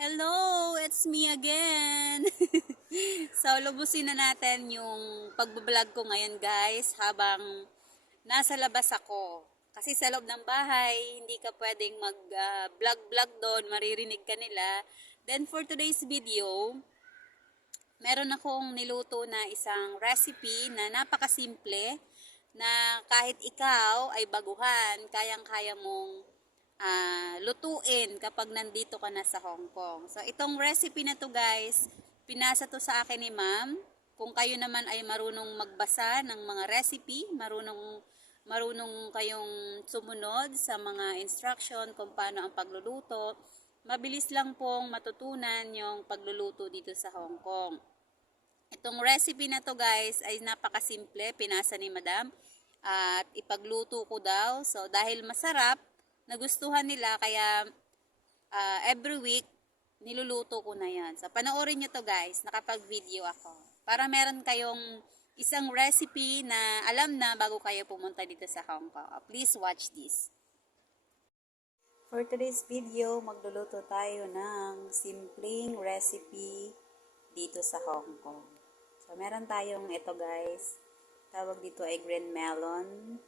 Hello! It's me again! So, lubusin na natin yung pagbablog ko ngayon guys habang nasa labas ako. Kasi sa loob ng bahay, hindi ka pwedeng mag-vlog-vlog doon, maririnig ka nila. Then for today's video, meron akong niluto na isang recipe na napakasimple na kahit ikaw ay baguhan, kayang-kaya mong lutuin kapag nandito ka na sa Hong Kong. So, itong recipe na to guys, pinasa to sa akin ni ma'am. Kung kayo naman ay marunong magbasa ng mga recipe, marunong kayong sumunod sa mga instruction kung paano ang pagluluto, mabilis lang pong matutunan yung pagluluto dito sa Hong Kong. Itong recipe na to guys ay napakasimple, pinasa ni madam at ipagluto ko daw. So dahil masarap, nagustuhan nila kaya every week niluluto ko na yan. So panoorin nyo to guys, nakapag-video ako. Para meron kayong isang recipe na alam na bago kayo pumunta dito sa Hong Kong. Please watch this. For today's video, magluluto tayo ng simpleng recipe dito sa Hong Kong. So, meron tayong ito guys. Tawag dito ay green melon.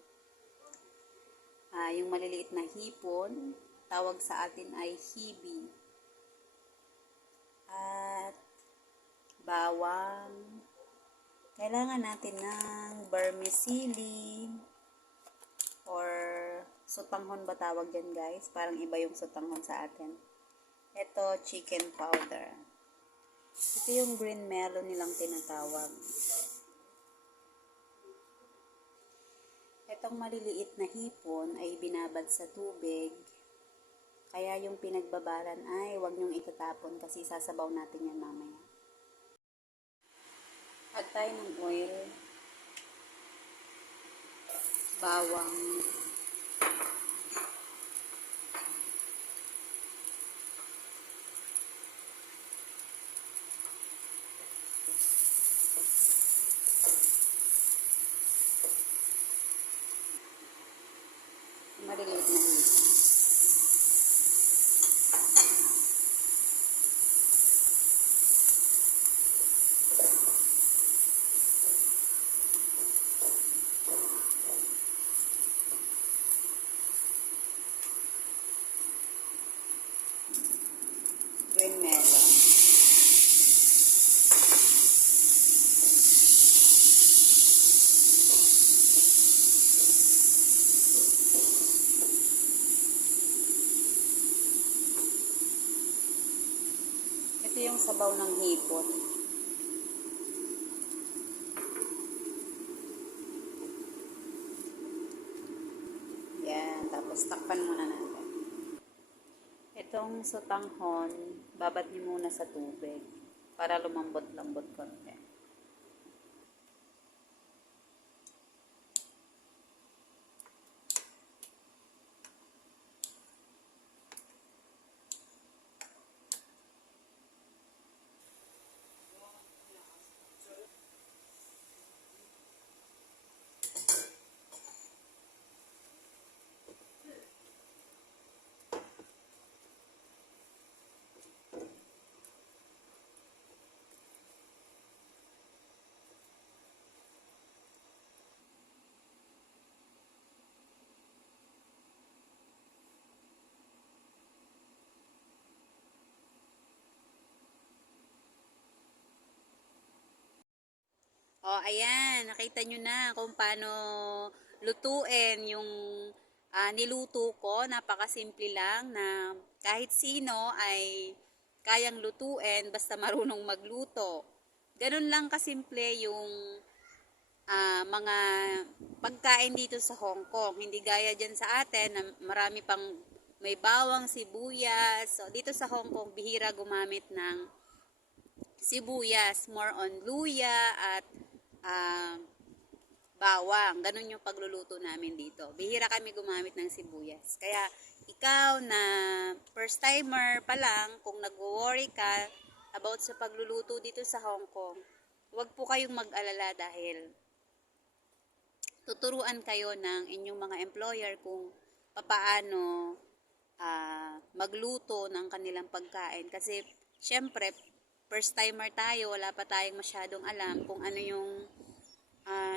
Yung maliliit na hipon. Tawag sa atin ay hibi. At bawang. Kailangan natin ng vermicelli or sotanghon ba tawag dyan guys? Parang iba yung sotanghon sa atin. Ito, chicken powder. Ito yung green melon nilang tinatawag. Itong maliliit na hipon ay binabad sa tubig. Kaya yung pinagbabaran ay huwag nyong itatapon kasi sasabaw natin yan mamaya. Add tayo ng oil. Bawang. Maliliit na hipon. Green melon. Ito yung sabaw ng hipon. Yan, tapos takpan muna natin. Itong sotanghon, babad niyo muna sa tubig para lumambot-lambot konti. Oh, ayan, nakita nyo na kung paano lutuin yung niluto ko. Napakasimple lang na kahit sino ay kayang lutuin basta marunong magluto. Ganun lang kasimple yung mga pagkain dito sa Hong Kong. Hindi gaya dyan sa atin na marami pang may bawang, sibuyas. So, dito sa Hong Kong, bihira gumamit ng sibuyas. More on luya at bawang. Ganun yung pagluluto namin dito. Bihira kami gumamit ng sibuyas. Kaya, ikaw na first timer pa lang, kung nag-worry ka about sa pagluluto dito sa Hong Kong, huwag po kayong mag-alala dahil tuturuan kayo ng inyong mga employer kung papaano magluto ng kanilang pagkain. Kasi syempre, first timer tayo, wala pa tayong masyadong alam kung ano yung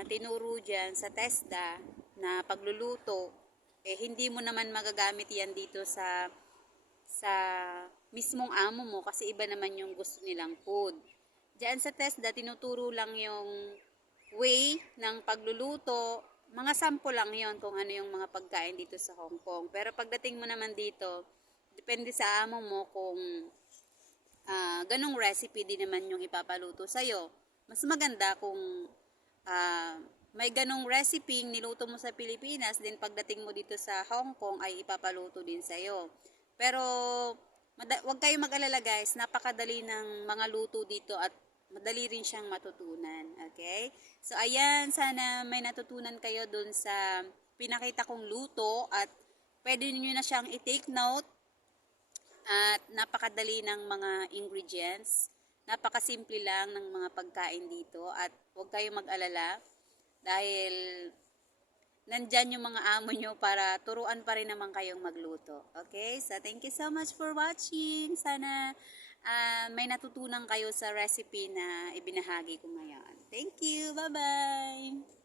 tinuro dyan sa TESDA na pagluluto. Hindi mo naman magagamit yan dito sa mismong amo mo kasi iba naman yung gusto nilang food. Diyan sa TESDA, tinuturo lang yung way ng pagluluto. Mga sample lang yon kung ano yung mga pagkain dito sa Hong Kong. Pero pagdating mo naman dito, depende sa amo mo kung ganong recipe din naman yung ipapaluto sa'yo. Mas maganda kung may ganong recipe niluto mo sa Pilipinas, din pagdating mo dito sa Hong Kong ay ipapaluto din sa'yo. Pero wag kayong mag-alala guys, napakadali ng mga luto dito at madali rin siyang matutunan. Okay? So ayan, sana may natutunan kayo dun sa pinakita kong luto at pwede niyo na siyang i-take note at napakadali ng mga ingredients. Napakasimple lang ng mga pagkain dito at huwag kayong mag-alala dahil nandyan yung mga amo nyo para turuan pa rin naman kayong magluto. Okay? So, thank you so much for watching. Sana may natutunan kayo sa recipe na ibinahagi ko ngayon. Thank you. Bye-bye!